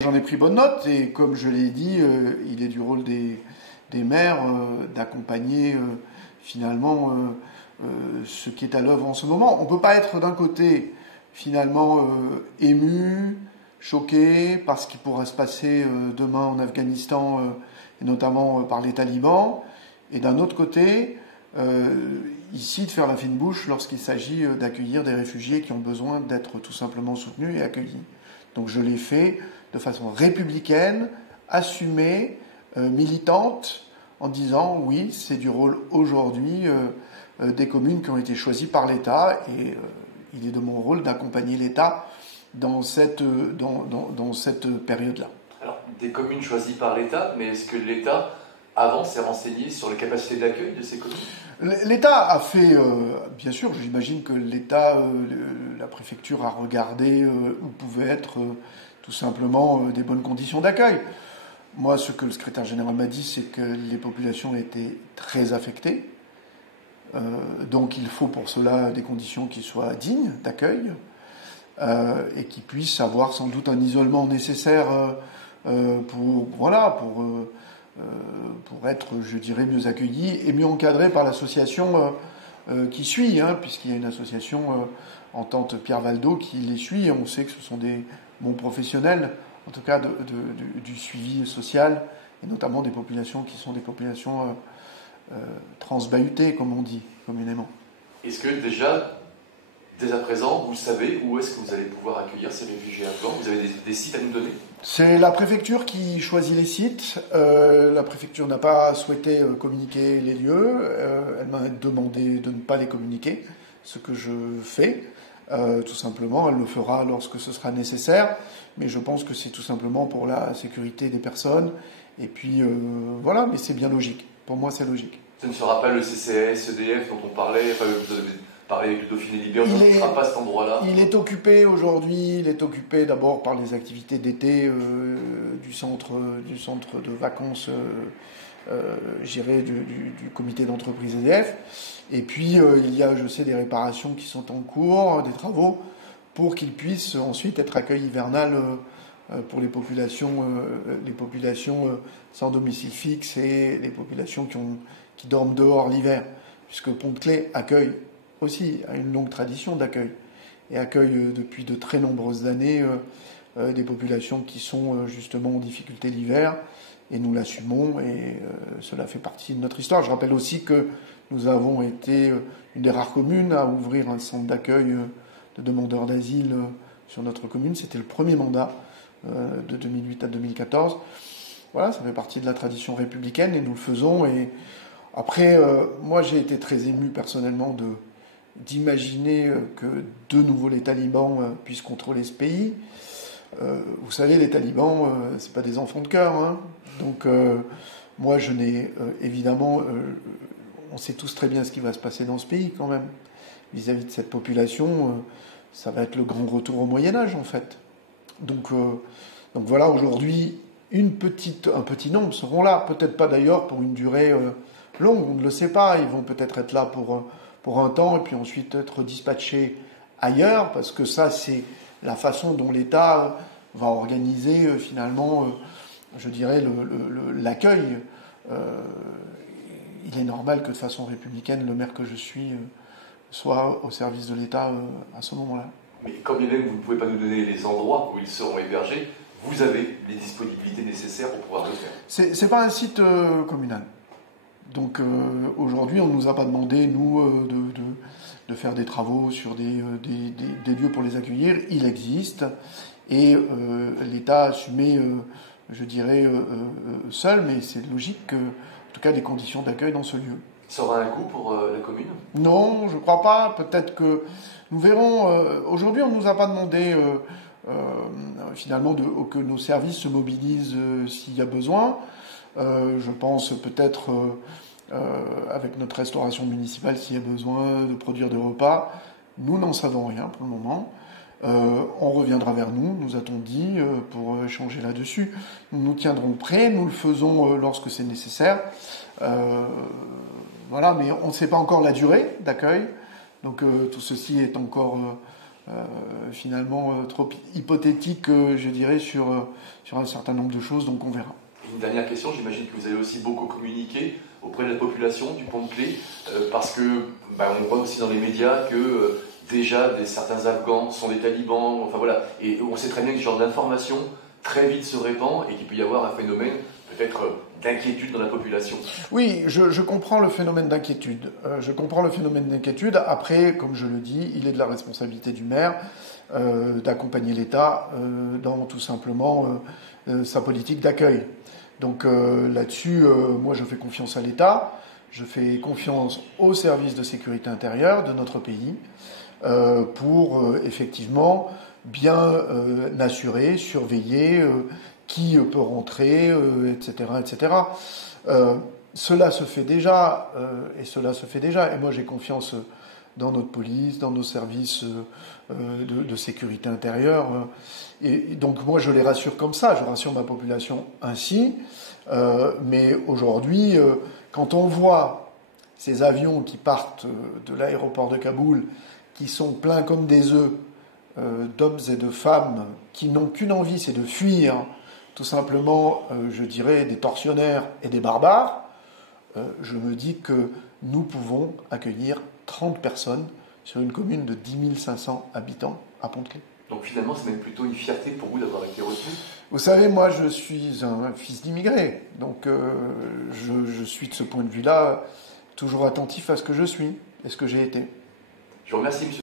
J'en ai pris bonne note et comme je l'ai dit, il est du rôle des maires d'accompagner finalement ce qui est à l'œuvre en ce moment. On ne peut pas être d'un côté finalement ému, choqué par ce qui pourra se passer demain en Afghanistan et notamment par les talibans, et d'un autre côté ici de faire la fine bouche lorsqu'il s'agit d'accueillir des réfugiés qui ont besoin d'être tout simplement soutenus et accueillis. Donc je l'ai fait de façon républicaine, assumée, militante, en disant oui, c'est du rôle aujourd'hui des communes qui ont été choisies par l'État, et il est de mon rôle d'accompagner l'État dans cette période-là. Alors, des communes choisies par l'État, mais est-ce que l'État, avant, s'est renseigné sur les capacités d'accueil de ces communes ? L'État a fait, bien sûr, j'imagine que l'État, la préfecture a regardé où pouvaient être tout simplement des bonnes conditions d'accueil. Moi, ce que le secrétaire général m'a dit, c'est que les populations étaient très affectées. Donc il faut pour cela des conditions qui soient dignes d'accueil et qui puissent avoir sans doute un isolement nécessaire pour être, je dirais, mieux accueillis et mieux encadrés par l'association qui suit, puisqu'il y a une association Entente Pierre Valdo qui les suit, et on sait que ce sont des bons professionnels, en tout cas du suivi social, et notamment des populations qui sont des populations transbahutées, comme on dit communément. Est-ce que déjà, dès à présent, vous savez où est-ce que vous allez pouvoir accueillir ces réfugiés afghans ? Vous avez des sites à nous donner ? C'est la préfecture qui choisit les sites. La préfecture n'a pas souhaité communiquer les lieux. Elle m'a demandé de ne pas les communiquer, ce que je fais. Tout simplement, elle le fera lorsque ce sera nécessaire. Mais je pense que c'est tout simplement pour la sécurité des personnes. Et puis, voilà, mais c'est bien logique. Pour moi, c'est logique. Ce ne sera pas le CCAS, EDF dont on parlait, enfin, vous avez parlé avec le Dauphiné Libéré, on ne sera pas cet endroit-là. Il est occupé aujourd'hui, il est occupé d'abord par les activités d'été du centre de vacances, géré du comité d'entreprise EDF. Et puis, il y a, je sais, des réparations qui sont en cours, des travaux, pour qu'ils puissent ensuite être accueil hivernal pour les populations sans domicile fixe et les populations qui dorment dehors l'hiver, puisque Pont-de-Claix accueille aussi, a une longue tradition d'accueil, et accueille depuis de très nombreuses années des populations qui sont justement en difficulté l'hiver, et nous l'assumons, et cela fait partie de notre histoire. Je rappelle aussi que nous avons été une des rares communes à ouvrir un centre d'accueil de demandeurs d'asile sur notre commune. C'était le premier mandat de 2008 à 2014. Voilà, ça fait partie de la tradition républicaine et nous le faisons. Et après, moi j'ai été très ému personnellement d'imaginer que de nouveau les talibans puissent contrôler ce pays. Vous savez, les talibans, c'est pas des enfants de cœur, Donc moi je n'ai évidemment, on sait tous très bien ce qui va se passer dans ce pays quand même. Vis-à-vis de cette population, ça va être le grand retour au Moyen-Âge en fait. Donc voilà, aujourd'hui, un petit nombre seront là, peut-être pas d'ailleurs pour une durée longue, on ne le sait pas, ils vont peut-être être là pour un temps et puis ensuite être dispatchés ailleurs, parce que ça c'est la façon dont l'État va organiser finalement, je dirais, l'accueil. Il est normal que de façon républicaine, le maire que je suis soit au service de l'État à ce moment-là. Mais quand bien même vous ne pouvez pas nous donner les endroits où ils seront hébergés, vous avez les disponibilités nécessaires pour pouvoir le faire. C'est pas un site communal. Donc aujourd'hui, on ne nous a pas demandé, nous, de faire des travaux sur des lieux pour les accueillir. Il existe. Et l'État a assumé, je dirais, seul, mais c'est logique que, en tout cas, des conditions d'accueil dans ce lieu. Ça aura un coût pour la commune ? Non, je ne crois pas. Peut-être que nous verrons. Aujourd'hui, on ne nous a pas demandé finalement que nos services se mobilisent s'il y a besoin. Je pense peut-être avec notre restauration municipale s'il y a besoin de produire des repas. Nous n'en savons rien pour le moment. On reviendra vers nous a-t-on dit, pour échanger là-dessus. Nous nous tiendrons prêts, nous le faisons lorsque c'est nécessaire. Voilà, mais on ne sait pas encore la durée d'accueil. Donc tout ceci est encore finalement trop hypothétique, je dirais, sur un certain nombre de choses, donc on verra. Une dernière question, j'imagine que vous avez aussi beaucoup communiqué auprès de la population du Pont-de-Claix, parce que on voit aussi dans les médias que déjà certains Afghans sont des talibans, enfin voilà, et on sait très bien que ce genre d'information très vite se répand et qu'il peut y avoir un phénomène peut-être d'inquiétude dans la population. Oui, je comprends le phénomène d'inquiétude. Après, comme je le dis, il est de la responsabilité du maire d'accompagner l'État dans tout simplement sa politique d'accueil. Donc là-dessus, moi je fais confiance à l'État, je fais confiance aux services de sécurité intérieure de notre pays pour effectivement bien assurer, surveiller qui peut rentrer, etc., etc. Cela se fait déjà, et moi j'ai confiance dans notre police, dans nos services de sécurité intérieure. Et donc moi je les rassure comme ça, je rassure ma population ainsi. Mais aujourd'hui, quand on voit ces avions qui partent de l'aéroport de Kaboul, qui sont pleins comme des œufs d'hommes et de femmes qui n'ont qu'une envie, c'est de fuir tout simplement, je dirais, des tortionnaires et des barbares, je me dis que nous pouvons accueillir 30 personnes sur une commune de 10 500 habitants à Pont-de-Claix. Donc finalement, c'est même plutôt une fierté pour vous d'avoir été reçu. Vous savez, moi, je suis un fils d'immigré, donc je suis de ce point de vue-là toujours attentif à ce que je suis et ce que j'ai été. Je vous remercie, monsieur.